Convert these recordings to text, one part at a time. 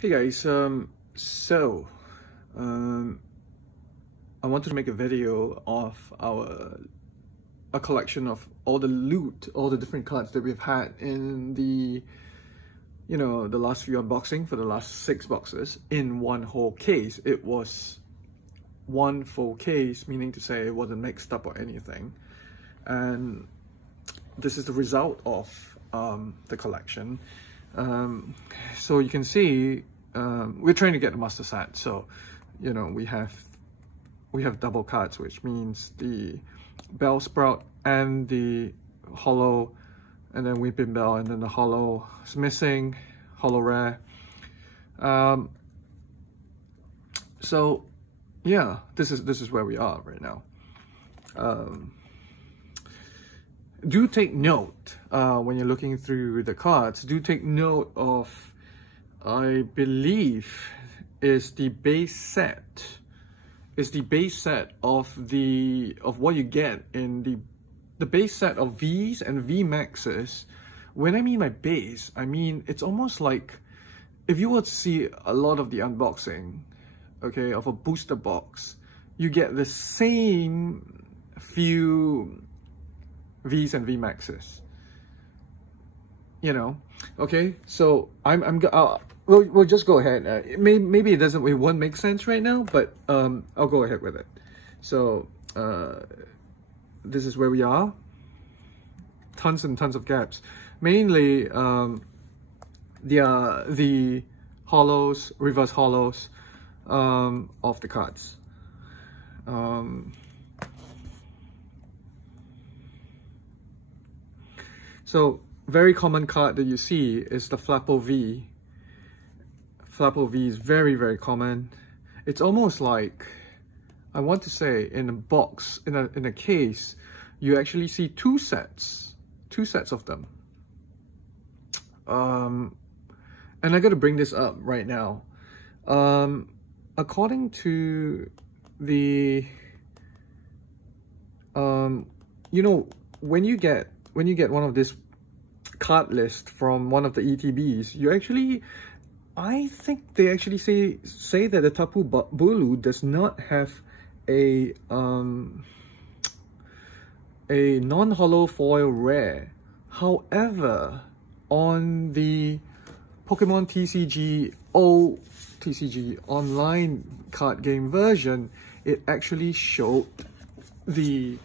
Hey guys, I wanted to make a video of a collection of all the loot, all the different cards that we've had in the last few unboxing for the last 6 boxes in one whole case. It was one full case, meaning to say it wasn't mixed up or anything. And this is the result of the collection. So you can see we're trying to get the master set, so we have double cards, which means the bell sprout and the hollow, and then weeping bell, and then the hollow is missing, hollow rare. So yeah, this is where we are right now. Do take note when you're looking through the cards. Do take note of, I believe, is the base set. Is the base set of what you get in the base set of V's and vmaxs. When I mean by base, I mean it's almost like if you were to see a lot of the unboxing, okay, of a booster box, you get the same few V's and vmaxs, okay. So we'll just go ahead. Maybe it won't make sense right now, but I'll go ahead with it. So this is where we are. Tons and tons of gaps, mainly the hollows, reverse hollows of the cards. So very common card that you see is the Flappo V. Flappo V is very, very common. It's almost like, I want to say, in a box, in a case, you actually see two sets of them. And I got to bring this up right now. According to the when you get one of this card list from one of the ETBs, you actually, I think they actually say that the Tapu Bulu does not have a non-hollow foil rare. However, on the Pokemon TCG online card game version, it actually showed the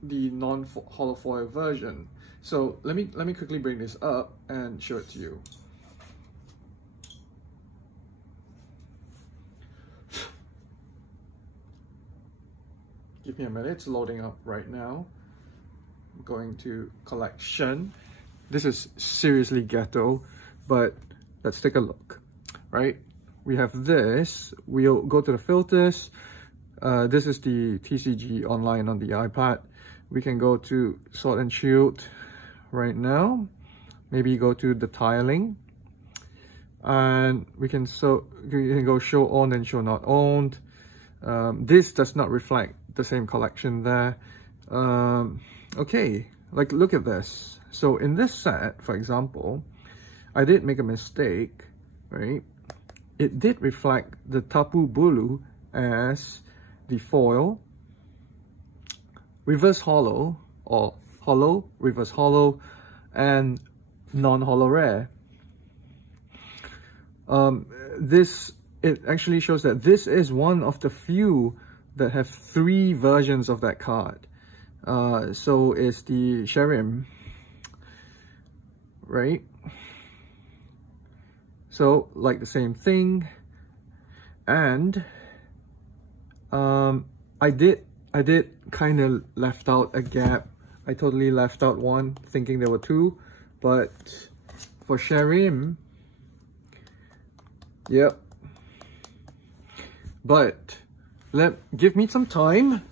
non-hollow foil version. So let me quickly bring this up and show it to you. Give me a minute, it's loading up right now. I'm going to collection. This is seriously ghetto, but let's take a look. Right, we have this. We'll go to the filters. This is the TCG online on the iPad. We can go to Sword and Shield right now. Maybe go to the tiling, and we can go show owned and show not owned. This does not reflect the same collection there. Okay, like look at this. So in this set, for example, I did make a mistake, right? It did reflect the Tapu Bulu as the foil, reverse hollow, or hollow, reverse hollow, and non-hollow rare. It actually shows that this is one of the few that have 3 versions of that card. So is the Sherim, right? So like the same thing, and I did kind of left out a gap. I totally left out one, thinking there were 2, but for Sherim, yep. But give me some time.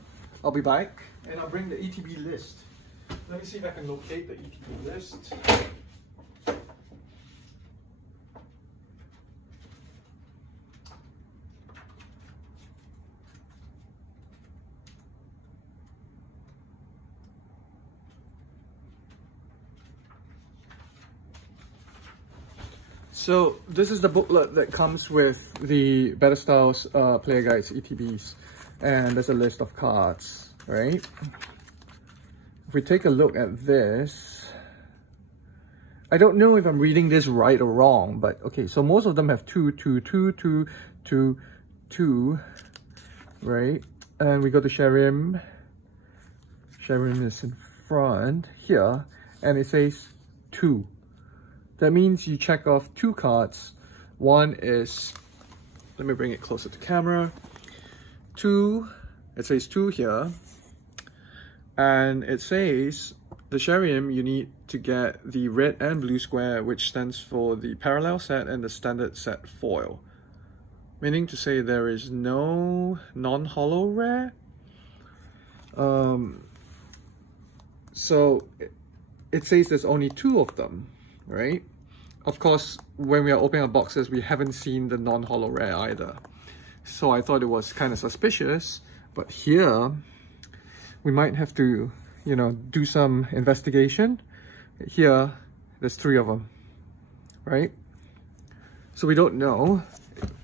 I'll be back and I'll bring the ETB list. Let me see if I can locate the ETB list. So this is the booklet that comes with the Better Styles Player Guides ETBs, and there's a list of cards, right? If we take a look at this, I don't know if I'm reading this right or wrong, but okay, so most of them have 2, 2, 2, 2, 2, 2, right? And we go to Sharim. Sharim is in front here, and it says 2. That means you check off 2 cards. One is, let me bring it closer to camera. 2, it says 2 here. And it says, the Sharim, you need to get the red and blue square, which stands for the parallel set and the standard set foil. Meaning to say there is no non-holo rare. So it says there's only 2 of them, right? Of course, when we are opening our boxes, we haven't seen the non-holo rare either. So I thought it was kind of suspicious, but here we might have to, you know, do some investigation. Here, there's 3 of them, right? So we don't know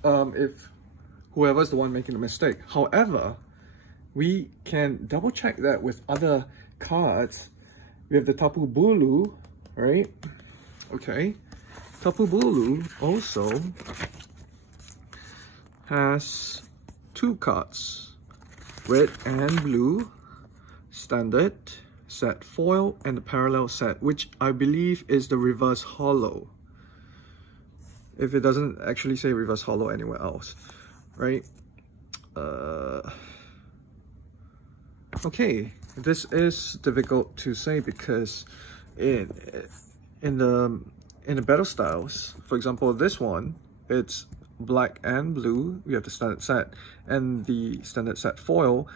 if whoever's the one making the mistake. However, we can double check that with other cards. We have the Tapu Bulu, right? Okay. Tapu Bulu also has 2 cards, red and blue, standard set foil, and the parallel set, which I believe is the reverse holo, if it doesn't actually say reverse holo anywhere else, right? Okay, this is difficult to say because in the Battle Styles, for example, this one, it's black and blue. We have the standard set and the standard set foil,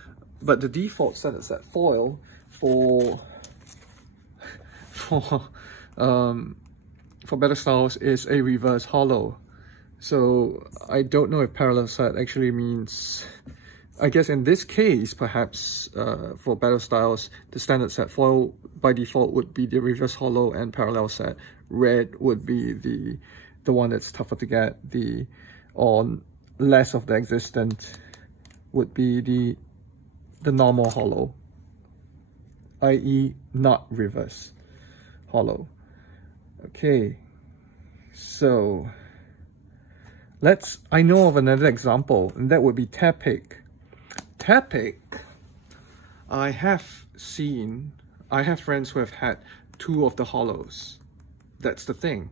but the default standard set foil for Battle Styles is a reverse holo. So I don't know if parallel set actually means, I guess in this case, perhaps for Battle Styles, the standard set foil by default would be the reverse holo, and parallel set red would be the one that's tougher to get, or less of the existent would be the normal holo, i.e. not reverse holo. Okay, so I know of another example, and that would be Tepig. Tepig, I have friends who have had 2 of the holos. That's the thing.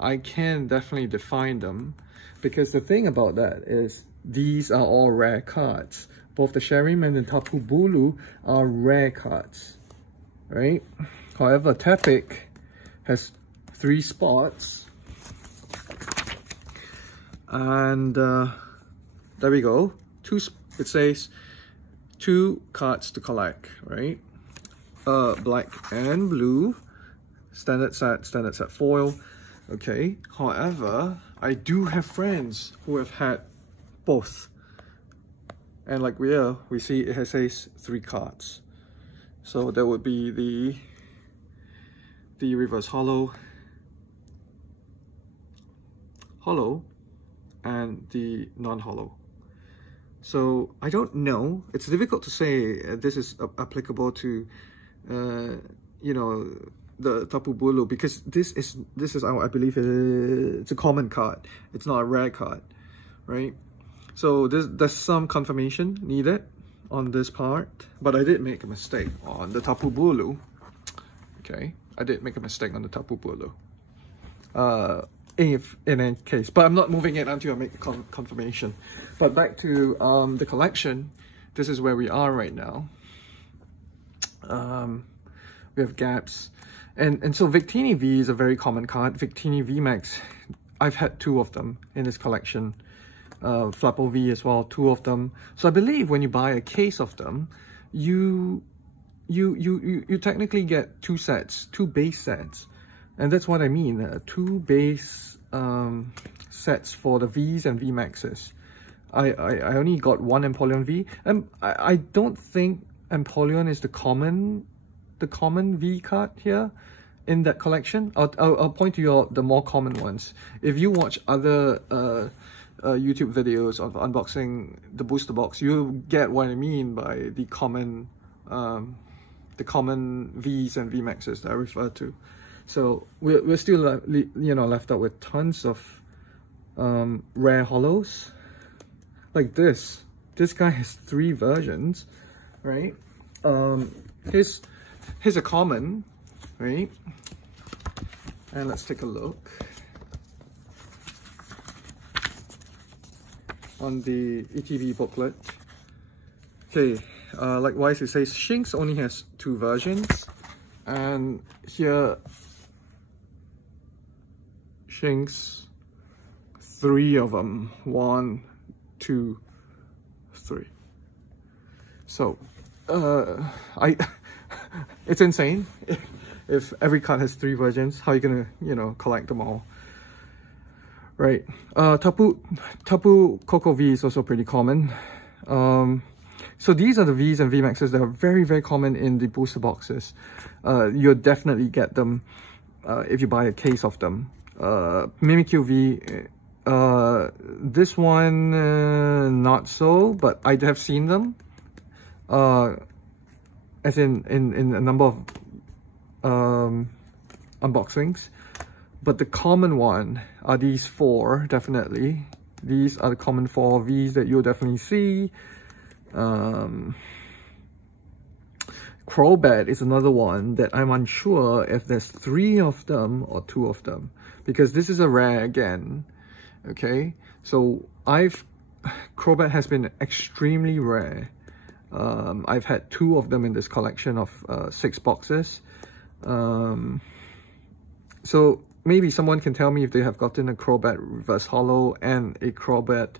I can definitely define them, because the thing about that is these are all rare cards. Both the Sharim and the Tapu Bulu are rare cards, right? However, Tepig has 3 spots, and there we go. It says 2 cards to collect, right? Black and blue, standard set foil. Okay, however, I do have friends who have had both, and like we see it says 3 cards. So that would be the reverse holo, and the non-holo. So I don't know. It's difficult to say this is applicable to, you know, the Tapu Bulu, because this is I believe it's a common card. It's not a rare card, right? So there's some confirmation needed on this part, but I did make a mistake on the Tapu Bulu. Okay, I did make a mistake on the Tapu Bulu. If in any case, but I'm not moving it until I make confirmation. But back to the collection, this is where we are right now. We have gaps, and so Victini V is a very common card. Victini VMAX, I've had 2 of them in this collection. Flappo V as well, 2 of them. So I believe when you buy a case of them, you technically get 2 sets, 2 base sets. And that's what I mean, 2 base sets for the Vs and Vmaxs. I only got 1 Empoleon V, and I don't think Empoleon is the common V card here. in that collection. I'll point to you the more common ones. If you watch other YouTube videos of unboxing the booster box, you get what I mean by the common V's and vmaxs that I refer to. So we're still left out with tons of rare holos like this. This guy has 3 versions, right? Here's a common, right? And let's take a look on the ETB booklet. Okay, likewise it says Shinx only has 2 versions, and here Shinx 3 of them, 1, 2, 3. So it's insane. If every card has 3 versions, how are you gonna collect them all, right? Tapu Koko V is also pretty common. So these are the V's and vmaxs that are very, very common in the booster boxes. You'll definitely get them if you buy a case of them. Mimikyu V, this one not so, but I have seen them, as in a number of unboxings. But the common one are these 4, definitely. These are the common 4 V's that you'll definitely see. Crobat is another one that I'm unsure if there's 3 of them or 2 of them, because this is a rare again. Okay, so Crobat has been extremely rare. I've had 2 of them in this collection of 6 boxes. So maybe someone can tell me if they have gotten a Crobat reverse holo and a Crobat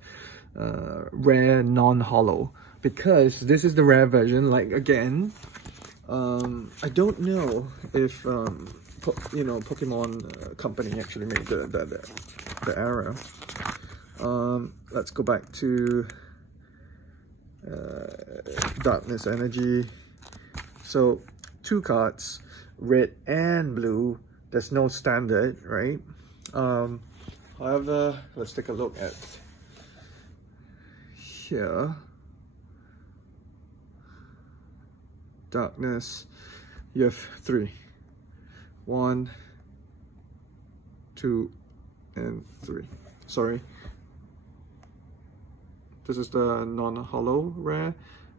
rare non-holo, because this is the rare version. Like, again, I don't know if Pokemon company actually made the error. Let's go back to Darkness Energy. So 2 cards, red and blue. There's no standard, right? However, let's take a look at here. Darkness, you have 3. 1, 2, and 3. Sorry. This is the non-holo rare,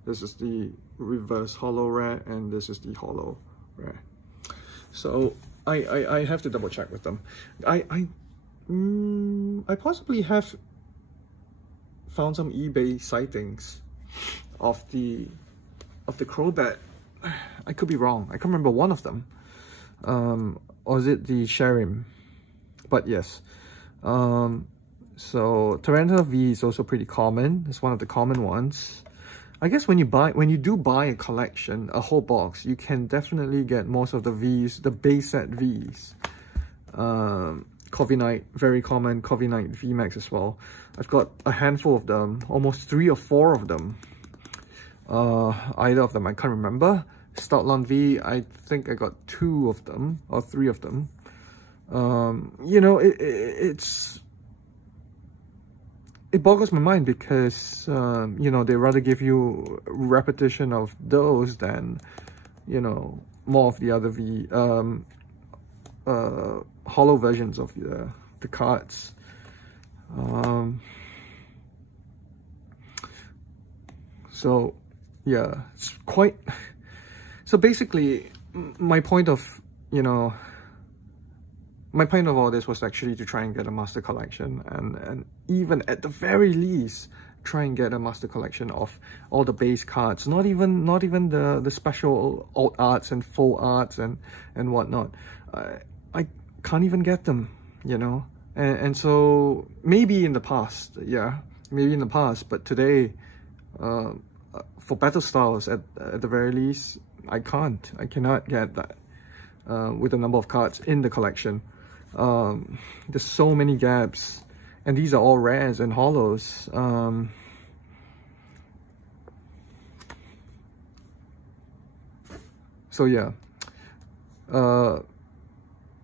this is the reverse holo rare, and this is the holo rare. So I have to double check with them. I possibly have found some eBay sightings of the Crobat. I could be wrong. I can't remember one of them. Or is it the Sharim? But yes. So Tyranitar V is also pretty common. It's one of the common ones. I guess when you do buy a collection, a whole box, you can definitely get most of the V's, the base set V's. Corviknight, very common. Corviknight VMAX as well. I've got a handful of them, almost 3 or 4 of them. Either of them I can't remember. Stoutland V, I think I got 2 of them or 3 of them. It boggles my mind because they rather give you repetition of those than more of the other holo versions of the cards. So yeah, it's quite. So basically, my point of all this was actually to try and get a master collection, and even at the very least try and get a master collection of all the base cards, not even the special alt arts and full arts and whatnot. I can't even get them, and so maybe in the past, but today, for battle styles at the very least, I cannot get that with the number of cards in the collection. There's so many gaps, and these are all rares and holos. So yeah,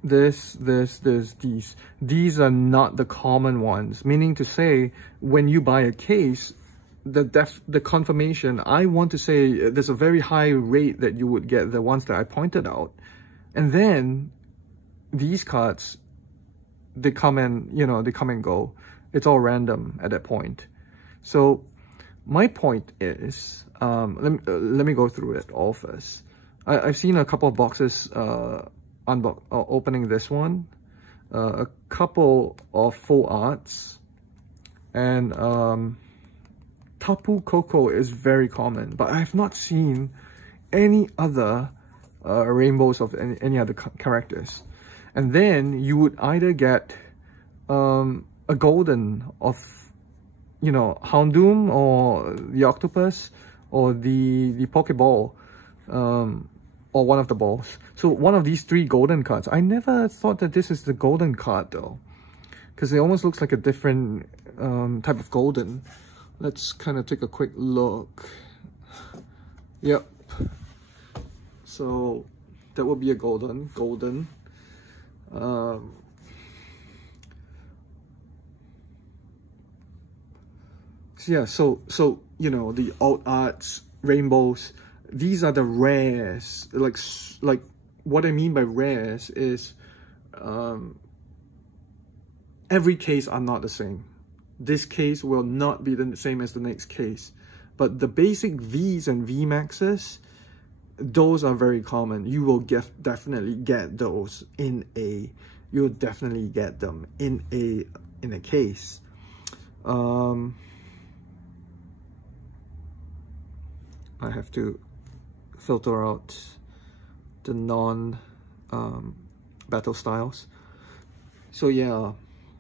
these. These are not the common ones, meaning to say, when you buy a case, the confirmation, I want to say there's a very high rate that you would get the ones that I pointed out. And then these cards, they come and, you know, they come and go. It's all random at that point. So my point is, let me go through it all first. I've seen a couple of boxes opening this one, a couple of full arts, and Tapu Koko is very common, but I have not seen any other rainbows of any other characters. And then you would either get a golden of, you know, Houndoom or the octopus or the Pokeball, or one of the balls. So one of these three golden cards. I never thought that this is the golden card though, because it almost looks like a different type of golden. Let's kind of take a quick look. Yep. So that would be a golden. Yeah, so you know, the alt arts, rainbows, these are the rares. Like what I mean by rares is every case are not the same. This case will not be the same as the next case, but the basic V's and vmaxs, those are very common. You will definitely get those in a, you'll definitely get them in a case. I have to filter out the non battle styles. So yeah,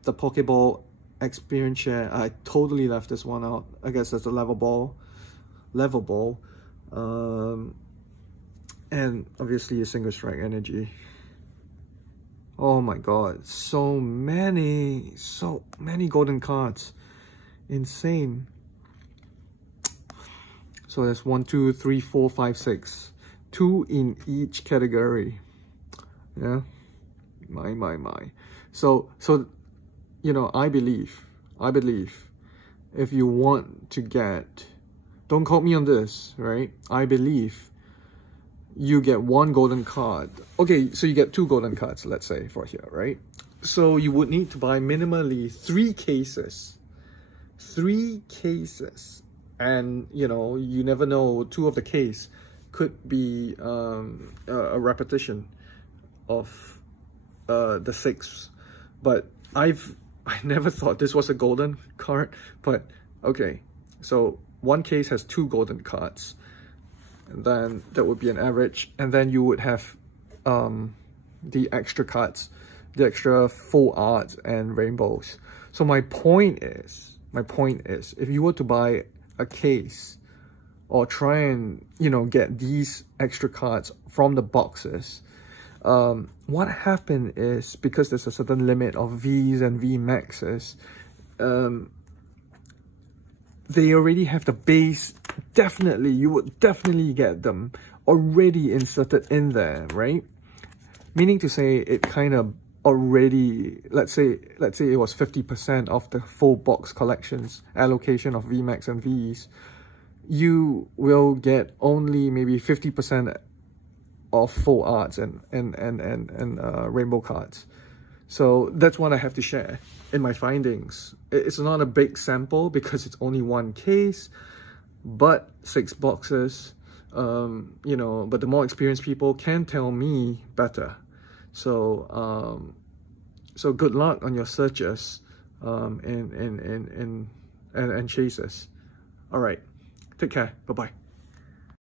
the Pokeball experience share, I totally left this one out. I guess that's a level ball. And obviously a single strike energy. Oh my god, so many golden cards. Insane. So there's 1, 2, 3, 4, 5, 6. 2 in each category. Yeah. My. So you know, I believe if you want to get, don't quote me on this, right? I believe you get 1 golden card. Okay, so you get 2 golden cards, let's say, for here, right? So you would need to buy minimally 3 cases. 3 cases. And, you know, you never know, 2 of the case could be a repetition of the 6. But I never thought this was a golden card. But, okay, so 1 case has 2 golden cards. And then that would be an average. And then you would have the extra cards, the extra full arts and rainbows. So my point is, if you were to buy a case or try and, you know, get these extra cards from the boxes, what happened is, because there's a certain limit of V's and vmaxs, they already have the base. Definitely, you would definitely get them already inserted in there, right? Meaning to say, it kind of already, let's say it was 50% of the full box collections allocation of vmax and v's, you will get only maybe 50% of full arts and rainbow cards. So that's what I have to share in my findings. It's not a big sample because it's only 1 case, but 6 boxes. You know, but the more experienced people can tell me better. So so good luck on your searches and chases. All right, take care. Bye bye.